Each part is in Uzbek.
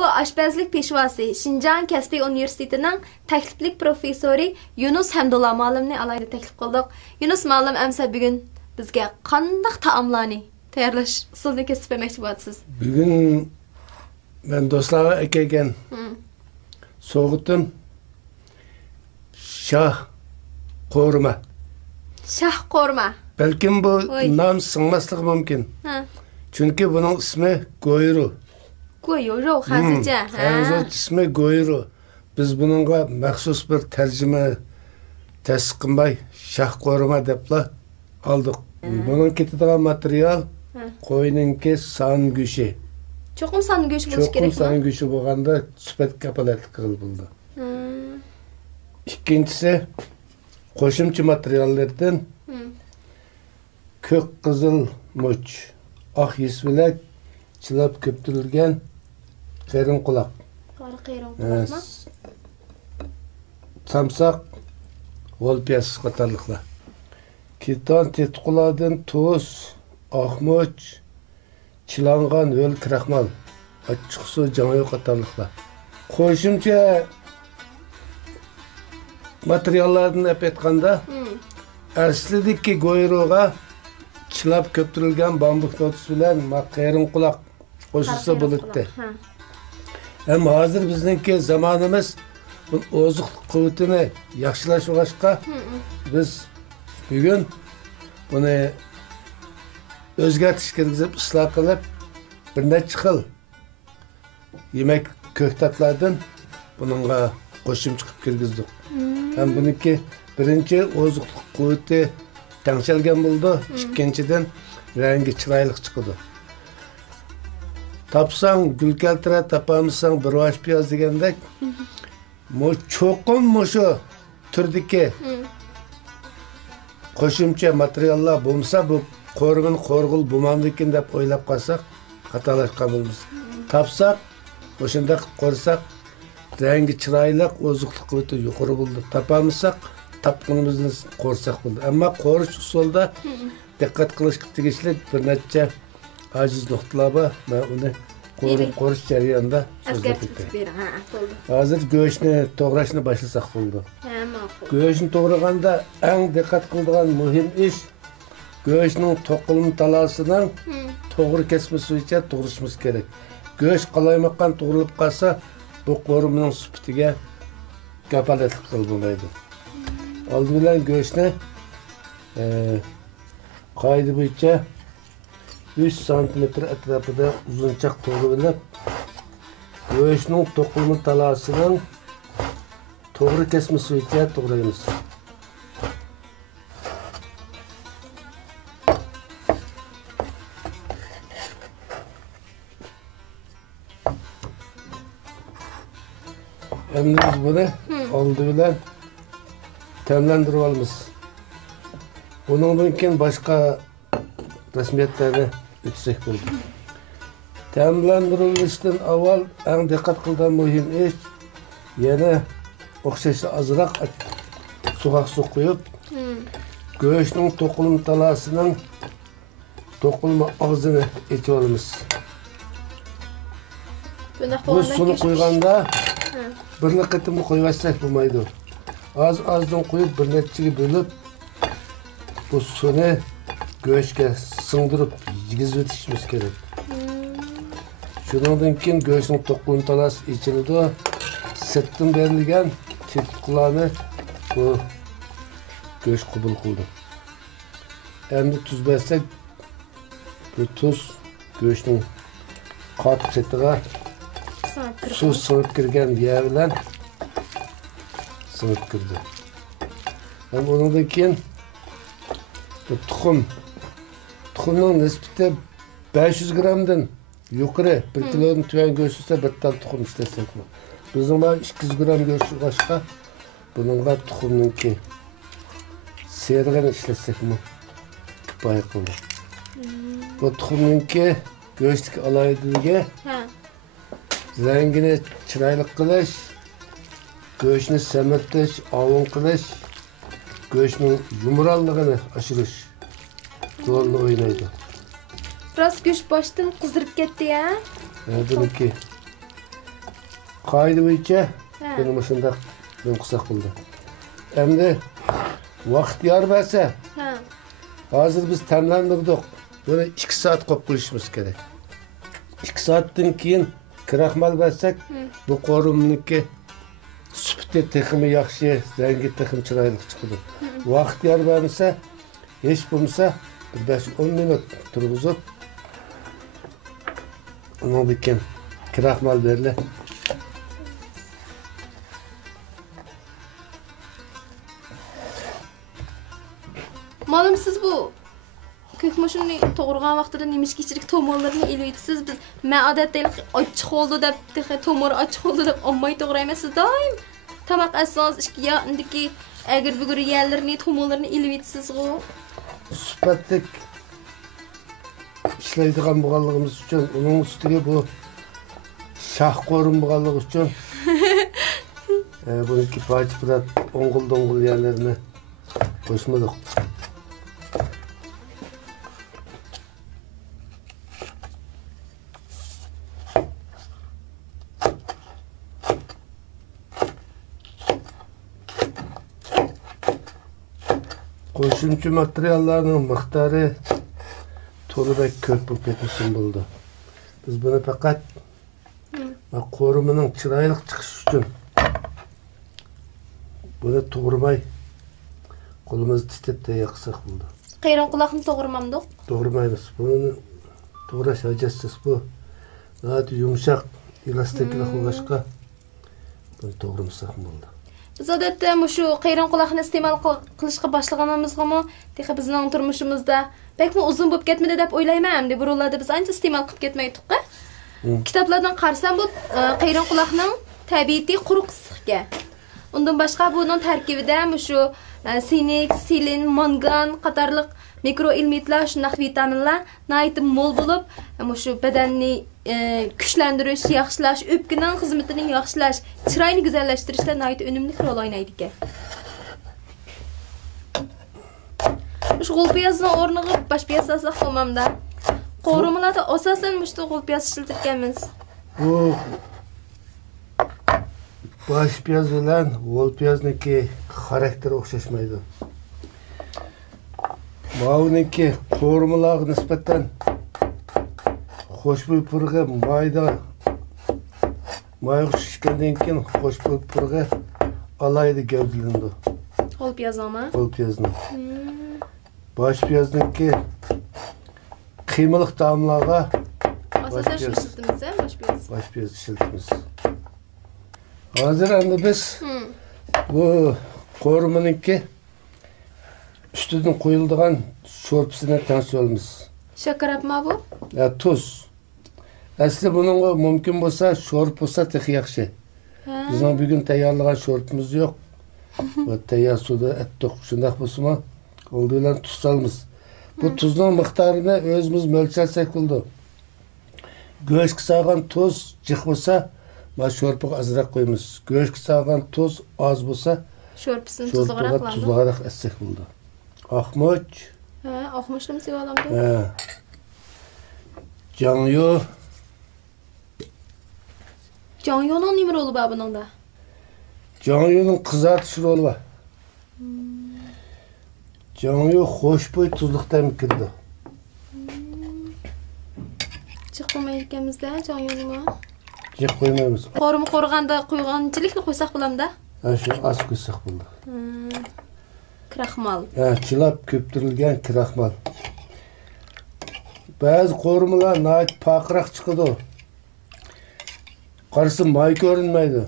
Cungo aşpazlık peşvası Şinjan Kaspi Üniversitesi'nin təkliflik profesörü Yunus Hamdullah müəllimni alayda təklif qıldıq. Yunus müəllim əmsə bugün bizə qandaq taamlarni tayyorlash usulini kesib bermoqchisiz. Bugün ben dostlarga ekan soğutum şah qo'rma. Şah qo'rma. Belki bu nam sığmaslığı mümkün. Çünkü bunun ismi Goyru. Goyru hazırca. Hazır ismi Goyru. Biz bununla məxsus bir tercüme təsdiq qılmay şah qo'rma depla aldık. Bunun ketadigan material qo'yninki san go'shi. Çoxum san go'shi bo'lishi kerak. Çoxum san go'shi bo'lganda sifat kapolatlik qilindi. İkincisi qo'shimcha materiallardan ko'k qizil much, oq yesvilak, chilab ko'ptirilgan qerin quloq. Qerin quloqmi? Samsaq, volpiyas qatorliqlar. Keton tetqulardan tuz, oq much, chilangan ho'l kraxmal, achchiq suv jangoy qatorliqlar. Qo'shimcha materiallardan aytganda aslidagi go'yroga chilab ko'ptirilgan bambuk notus bilan qerin quloq qo'shilsa bo'ladi. Hem hazır bizdeki zamanımız bu ozuqlik quvvatini yaxshilashga biz bugün bunu o'zgartish kirgizib isloh qilib bir necha xil yemek ko'ktatlardan bununla qo'shimcha qilib kirgizdik. Hem buniki birinchi ozuqlik quvvati tengshelgan bo'ldi, ikkinchidan rangi chiroyli chiqdi. Tapsan gül keltire, tapamızsan bir vaş piyaz degandek. Çoğun şu türdeki qo'shimcha materiallar bo'lsa bu qo'rg'in qo'rg'ul bo'lmamdikin deb o'ylab qolsak xatolashgan bo'lamiz. Tapsak, o'shanda qo'rsak rangi chiroyli, ozuqlik quvvati yuqori bo'ldi. Tapamızsak tapqinimizni qo'rsak bo'ldi. Ammo qo'rish usulida diqqat qilishga tegishli bir necha aciz noktalar var. Ben onu koruş jarayonida so'zlab Hazır go'shtni to'g'rashni başlasak bo'ldi. Go'shtni to'g'raganda eng diqqat qiladigan muhim ish go'shtning to'qilma talasidan to'g'ri kesmasi bo'yicha to'g'rishimiz kerak. Go'sht qalaymoqdan to'g'rilib qolsa, bu qo'rmaning sifatiga kapolatlik qilmaydi. Oldi bilan go'shtni qoida bo'yicha 3 santimetre etrafında uzunçak doğrulub, göğüşünün tokulma talasının doğru kesmesi için doğrayımız. Şimdi biz bunu oldu bilen temlendirip alımız. Bunun için başka resmiyetlerine ötsek buldu. Təminləndirilişdən avval ən diqqət qıldan mühim iş yana oxşaşlı azraq suğaq su qoyub göğüşün toqulma talasının toqulma ağzını etib alımız. Bu sunu qoyğanda birli qıtımı qoyvasak bulmaydı. Az-azdan qoyub bir neçəyə bölüb bu sunu göğüşke sındırıp yigizib ötüşümüz gerek. Şundan keyin göğüşün toqulma talası içildi. Sırttan berilgan tetqularni bu göğüş qabul qildi. Endi tuz bersak, bu tuz göğüşün qat chetiga suv singib kirgan yer bilan singib kirdi. Hem ondan keyin Tuxumning nisbati 500 gramdan yuqori 1 kilodan tuyan go'shtsa bir tal tuxum ishlasak. Bizning 200 gram go'sht boshqa buningga tuxumninki serig'ini ishlatsak-mi kifoya qildi. Bu tuxumninki go'shtga alohidaligi rangini chiroyli qilish, go'shtni semirtish, ovun qilish, go'shtning yumronligini oshirish rolini o'ynaydi. Biraz go'sht boshdan qizdirib ketdi ya. Buniki Qoida bo'yicha buni shunday qilsak bo'ldi. Endi vaqt yor bo'lsa, hozir biz tamlandirdik. Buni 2 soat qo'yib qo'yishimiz kerak. 2 soatdan keyin kraxmal bersak, bu qo'rimniki sufti texmi yaxshi, rangi texmi chiroyli chiqadi. Vaqt yor bo'lmasa, hech bo'lmasa 5-10 minut turg'izib, undan keyin kraxmal beriladi. Malum siz bu ko'kmoshini to'g'rigan vaqtida nemishkichilik tomonlarini eliysiz. Biz men odatdalik ochiq oldi deb, tomor ochiq oldi deb olmay to'g'raysiz doim. Tamoq asos ishga indiki agar bugur yerlarni tomonlarini eliysiz go. Sifatlik ishlaydigan bo'lganligimiz uchun, uning ustiga bu shoh qo'rim bo'lganligi uchun buniki pachpirat o'ng'il-do'ng'il yerlarini qo'shmadik. Qo'shimcha materiallarning miqdori to'liq ko'p bo'lib ketsin bo'ldi. Biz buni faqat qo'rimining chiroyli chiqishi uchun buni to'g'rimay qo'limizni titib yaqsak bo'ldi. Qayron quloqni to'g'rimamdiq? To'g'rimaymiz. Buni to'g'rash hojasiz bu. Nəhayət yumuşaq elastikli bo'lg'achqa buni to'g'rimasak bo'ldi. Biz odatda shu qayron quloqni iste'mol qilishga boshlaganimizgami, dexa bizning turmushimizda bekmi uzun bo'lib ketmadi deb o'ylayman. Deb burunlarda biz ancha iste'mol qilib ketmaydik-ku. Kitoblardan qarasam bu qayron quloqning tabiiy quruq issiqga. Undan boshqa buning tarkibida shu sinik, selin, mangan qatorliq mikroelementlar, shunday vitaminlar nəhayət mo'l bo'lib, shu badanni kuchlantirish, yaxshilash, o'pkaning xizmatini yaxshilash, chiroyni go'zallashtirishda nəhayət unumli rol o'ynaydi ekan. Shu g'o'lpiyazning o'rniga bosh piyoz solsak bo'lmamda. Qo'rimlarda asosan shu g'o'lpiyaz ishlatganmiz. Bu bosh piyoz bilan g'o'lpiyozniki xarakteri o'xshashmaydi. Mavniki qo'rimalarga nisbatan xushbo'y purg'i mayda mayga tushgandan keyin xushbo'y purg'i alayda gavdalandi. G'o'lpiyozmi? G'o'lpiyozni. Bosh piyozniki qiymaliq taomlarga asosan shu ishlatamiz, bosh piyoz. Bosh piyoz ishlatamiz. Hozir endi biz bu qo'riminiki üstüden qo'yiladigan sho'rpisini tanishib olamiz. Shakarapmi bu? Tuz. Asli buning mumkin bo'lsa sho'rp bo'lsa texi yaxshi. Bizning bugun tayyorlagan sho'rpimiz yo'q. Va tayyor suvda etdik. Shunday bo'lsa-mi, oldi bilan tuz solamiz. Bu tuzning miqdorini o'zimiz o'lchasak bo'ldi. Go'shtga solgan tuz jiq bo'lsa, mana sho'rpiga azroq qo'yamiz. Go'shtga solgan tuz oz bo'lsa, sho'rpisini tuzliroq etsak bo'ldi. Ahmoch. Ahmochni sevib olamdi. Jangyo. Jangyoning nima roli bor buningda? Jangyoning qizartish roli bor. Jangyo xushbo'y tuzliqdan kirdi. Chiq qo'ymayotganmizda jangyonimi? Chiq qo'ymaymiz. Qo'rim qo'rganda qo'yganchilikni qo'ysak bo'lamda? Shu az qo'ysak bo'ldi. Kraxmal. Chilab ko'ptirilgan kraxmal. Ba'zi qo'rimalar nəhayət paqroq chiqadi. Qarasa may ko'rinmaydi.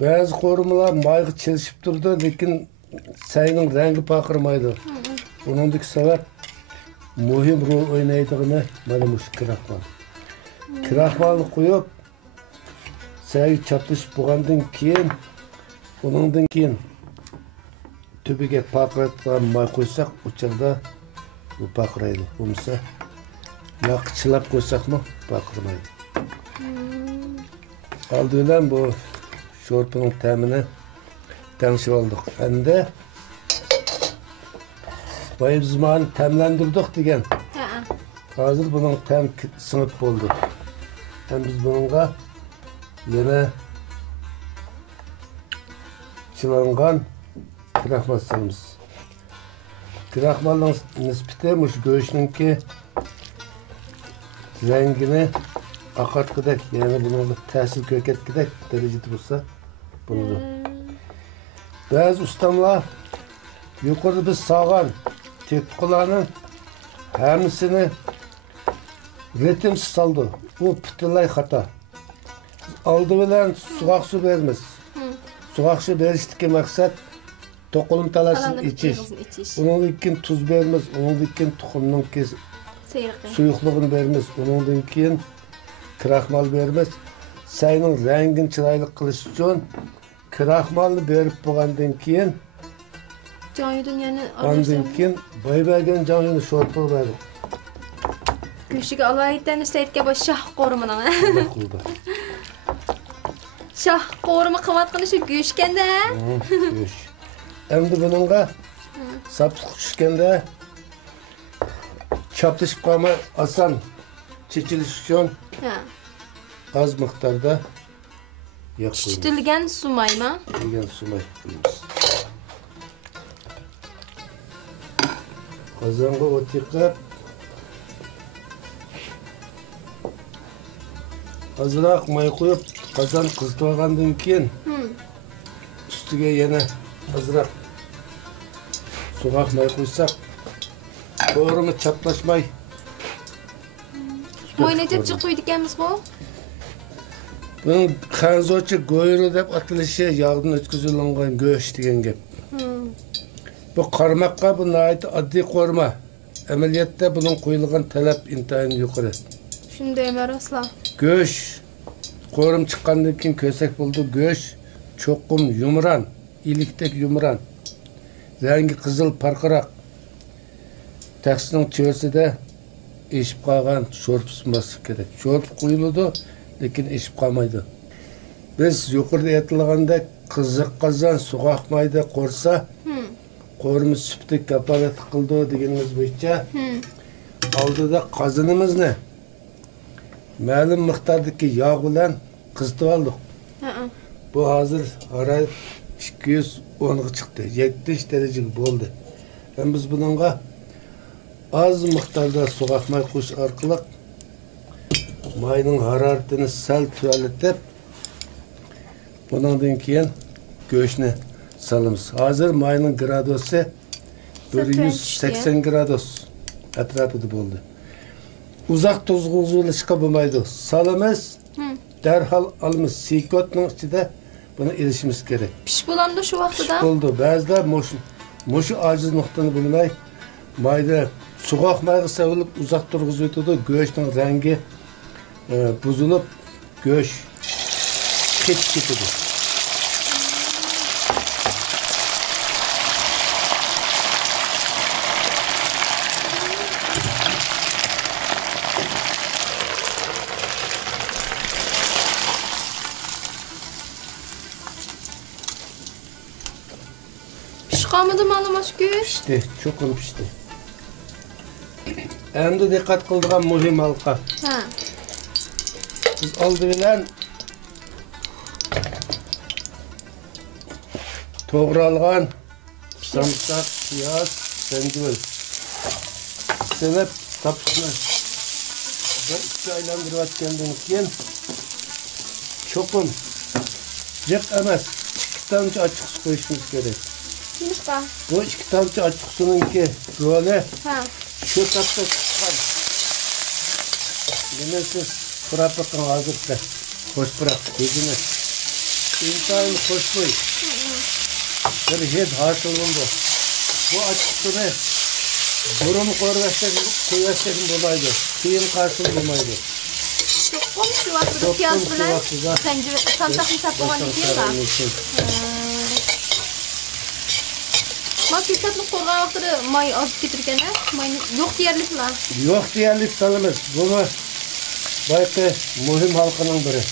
Ba'zi qo'rimalar mayga chilishib turdi, lekin sayning rangi paqirmaydi. Buningdagi sabab muhim rol o'ynaydigini mana shu kraxmal. Kraxmalni qo'yib, say chaplashib bo'lgandan keyin, uningdan keyin tübüge paqratgan may qo'ysak, o'chirda bu paqraydi. Bo'lmasa, yaqchilab qo'ysakmi, paqirmaydi. Oldindan bu sho'rpining ta'mini tanishib oldik. Endi biz mani ta'mlantirdik degan. Hozir buning ta'm singib bo'ldi. Biz buningga yana çılangan kraxmal salımız. Kraxmalın nispeti muş göğüşünki rengini akatkıdak, yani bunun təsir köketkidek derecede bulsa bunu da. Bazı ustamlar yukarıda biz sağan tekkulanın hemsini ritimsiz saldı. Bu pütülay hata. Aldı bilen suğak su vermez. Suğak su verişteki maksat tokulum talasın içiş. Onun için tuz vermez, onun için tuxumның suyuqluğunu vermez, onun için kraxmal vermez. Sayının rengin çıraylı kılış için kraxmalını verip boğandan keyin Canlı'nın yani ondan keyin baybergen canlını şortluğu verdi. Güşüge alaydan işleyitke bu şah qorumundan. Şah qorumu qıvatqını şu güşkende. Güş. Endi bununla sapsıq düşkende çaptışıp kalma asan çekiliş için az miktarda yakıyoruz. Piştirilgen sumay mı? Piştirilgen sumay koyuyoruz. Kazanға ot yıkap azırak may koyup kazan kızdırgandan keyin üstüge yine azırak soğuk may koysak doğrumu çatlaşmay. Moynetip çıkıydı ikemiz bu? Bunun kanzoçu goyru dep atılışı yağdan ötküzülüngen göğüş degen gep. Bu qarmakka bu nayet addi korma. Ameliyatda bunun koyulgan talep intayın yukarı. Şunu demer asla. Göğüş korum çıkkandan keyin kösek buldu. Göğüş çokum yumran, iliktek yumran. Rengi kızıl parkırak. Taksinin çöğüsü de eşip kalgan şorp sunması gerek. Şorp koyuldu, lekin eşip kalmaydı. Biz yukarıda etilganda kızık kazan, soğuk mayda korsa, korumuz süptük kapara tıkıldı degenimiz boyunca aldı da kazanımız ne? Ma'lum miqdordagi yağ bilan qizitib oldik. Bu hazır arayıp 210 çıktı. 70 derece bo'ldi. Hem biz bununla az miqdorda soğuk may qo'sh orqali mayning haroratini sal tuvaletib bundan keyin go'shtni salamiz. Hazır mayning gradusi 180 gradus atrofida bo'ldi. Uzaq tuzg'uzilishga bo'lmaydi. Salamiz, darhol alamiz. Sekotning ichida buni ilishimiz kerak. Pish bo'lamdi shu vaqtida? Bo'ldi. Ba'zida mushu ojiz nuqtani bilmay, mayda so'g'oq mayga savilib uzoq turg'izib o'tadi. Go'shtning rangi buzilib, go'sht ketib ketadi. Pişqanmıdı malamaş göğüş? Pişti, çok olup pişti. Endi dikkat kıldığım muhim halka. Biz oldu bilen toğralgan samsak, piyaz, zencefil. Senep tapısını bir iki aylandırıp atkenden keyin çokum cık emas, 2 tamchi açık su koyuşumuz gerek. Bu 2 tamchi açık sununki rolü şu tapta çıkan. Demesiz pırapıkın hazırda. Hoş bırak, gözünü. İntayını hoş koy. Bir hed hasıl oldu. Bu açık sunu burun koyulaştaki bulaydı. Kıyım karşılığı bulaydı. Çok komşu vakti piyaz bilen santakını saplaman için var. Bak yükseltlik korgan vaxtları may az getirken may yok diyerlik la. Yok diyerlik salımız. Bunu belki muhim halkının biri.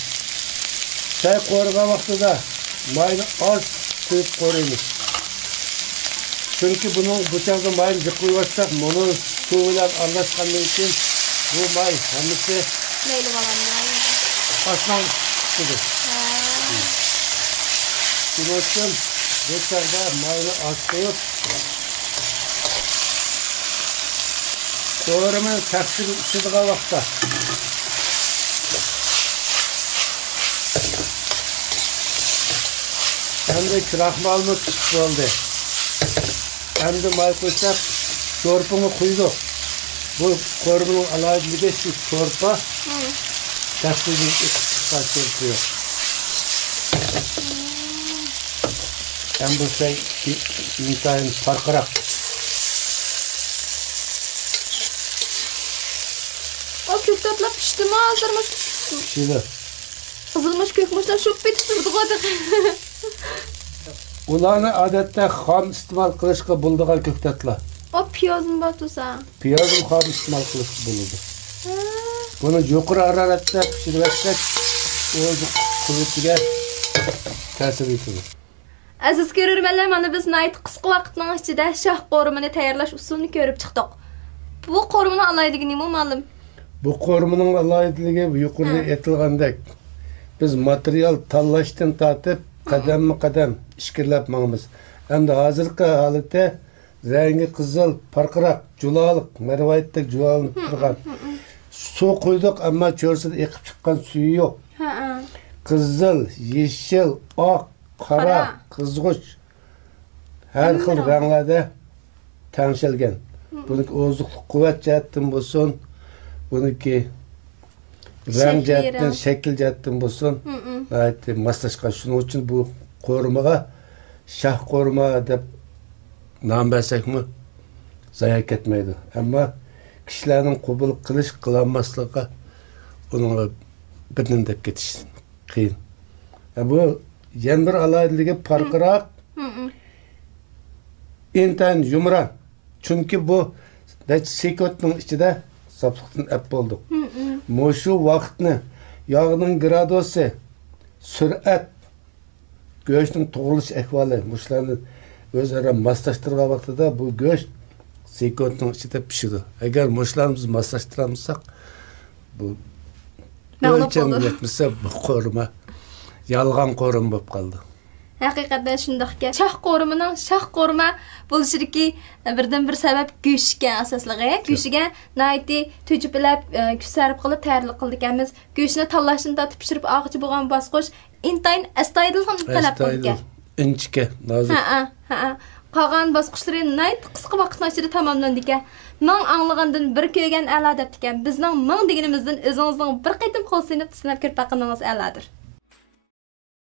Çay korgan vaxtıda mayını az sürüp koruymuş. Çünkü bunu bıçakta mayını yıkıyırsak bunu suyla anlaşkanlığı için bu may hamisi neyli falan aslan tutudur. Bunun için geçerde mayını az koyup ko'rimin tepsiri ısıdığı vakta hem de krahmalımı pişip oldu. Hem de may koysak çorpunu koyduk. Bu ko'rimin alaydığı şu çorpa tepsinin ısıtığı çorpuyor. Hem bu şey intihayın farkırak. O köktatlar pişti mi hazırmış? Pişti. Kızılmış kökmüşler şup bitip durdu koyduk. Ularni adette ham iste'mol qilishga bo'ldigan ko'ktatlar. O piyozun batusa. Piyozni ham iste'mol qilishga bo'ladi. Buni yuqori haroratda pishirsak, o'zi qulutiga ta'sir etadi. Aziz ko'rurmanlar, mana biz nayt qisqa vaqtning ichida shoh qo'rimini tayyorlash usulini ko'rib chiqdik. Bu qo'rimni alaydigan nima ma'lum? Bu qo'rimining alohidaligi yuqorida aytilgandek, biz material tanlashdan tortib qadamma-qadam ishkirlab mangmiz. Endi hozirgi holatda rangi qizil, parqiraq, juloliq, marvaytdek julolanib turgan. Suv quydik, ammo cho'rsida eqib chiqqan suvi yo'q. Qizil, yeshil, oq, qora, qizg'uch har xil ranglarda tangshalgan. Buniki oziqlik quvvat jihatdan bo'lsin, buniki rang jihatdan, shakl jihatdan bo'lsin, aytib moslashgan. Shuning uchun bu qo'rimaga shoh qo'rima deb nom bersakmi zayi ketmaydi. Ammo kishilarning qabul qilish qilolmasligiga uning birdan deb ketish qiyin. Bu yana bir alohidaligi farqiroq. Intan yumran. Chunki bu sekundning ichida sopliqdan ap bo'ldik. Shu vaqtni yog'ning gradusi, sur'at, go'shtning tug'ilish ahvoli, mushlarni o'zaro moslashtirgan vaqtida bu go'sht sekundning ichida pishadi. Agar mushlarni biz moslashtiramizsak, bu o'lcham yetmasa bu qo'rima yolg'on qo'rim bo'lib qoldi. Haqiqatan shundaqki, shoh qo'rimining shoh qo'rima bo'lishidagi birdan bir sabab go'shtga asosligi. Go'shtiga nayti tujiblar kuch sarf qilib tayyorlik qildik-miz. Go'shtni tanlashdan tortib pishirib og'chi bo'lgan bosqich intayin astoydil talab qilgan. Inchga, nozik. Qolgan bosqichlari nayti qisqa vaqt ichida tamomlandik. Men anglagandan bir ko'rgan a'lo debdikan. Bizning ming deganimizdan o'zingizning bir qaytim qo'l sinib sinab ko'rib baqaningiz a'lodir.